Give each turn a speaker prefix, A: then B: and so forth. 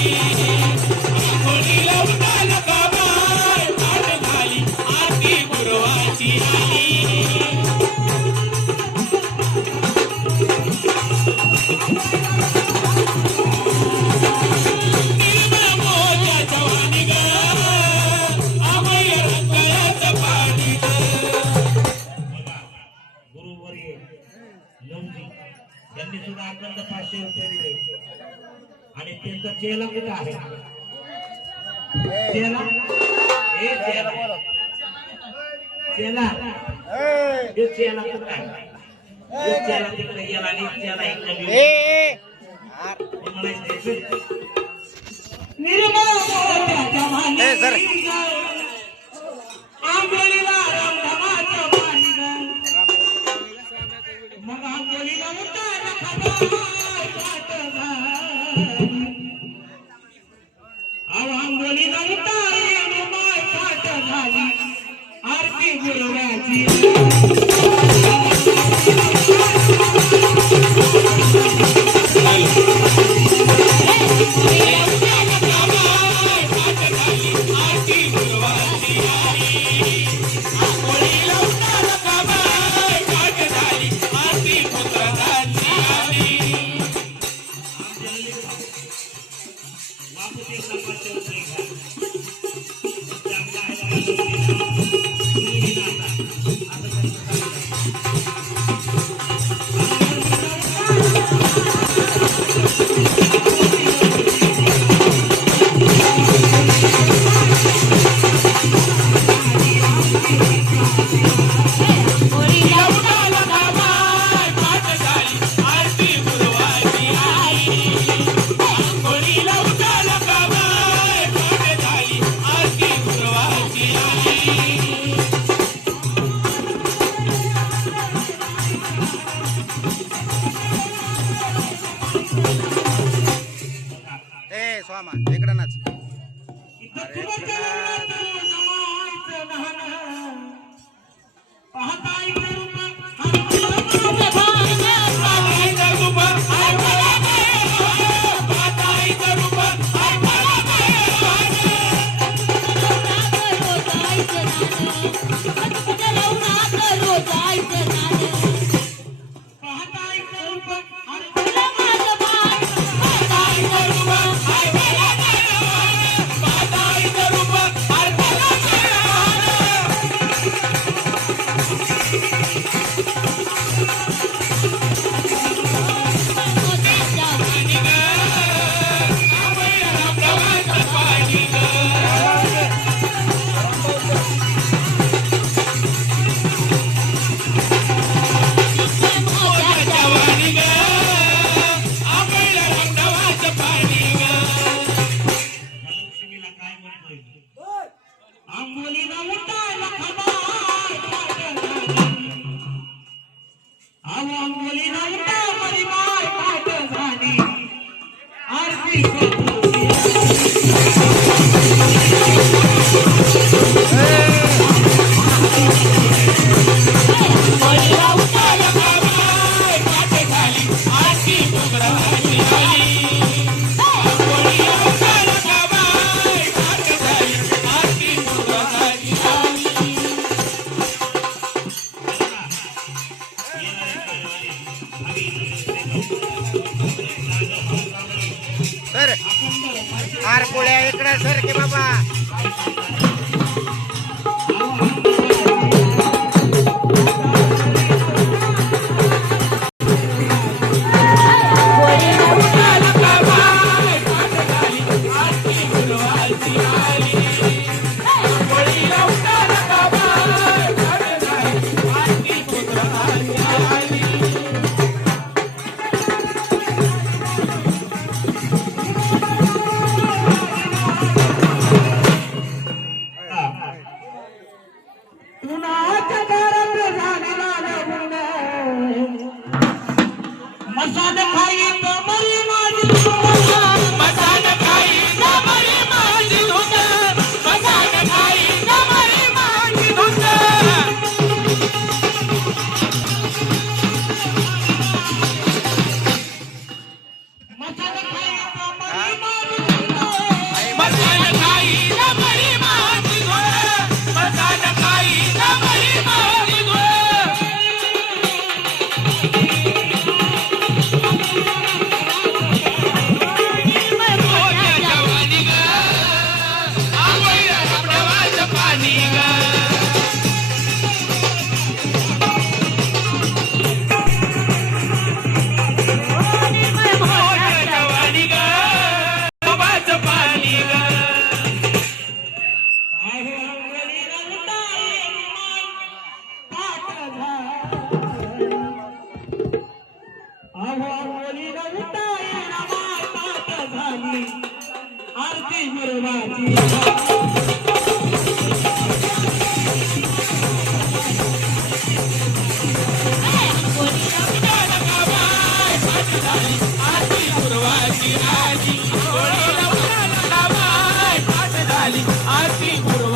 A: Yeah.
B: शेतकरी आणि त्यांचं चेला कुठं आहे. चेला? हे चेला. चेला. हे चेला कुठं आहे? चेला तिकडे गेला आणि चेला
C: इकडे
A: निर्मळ Thank you. Ah.
C: सर आर पोळ्या इकडे सर की बाबा.
A: वारेस भाई मरी आरती गुरुवाची आरती गुरुवाची आरती आरती. गुरु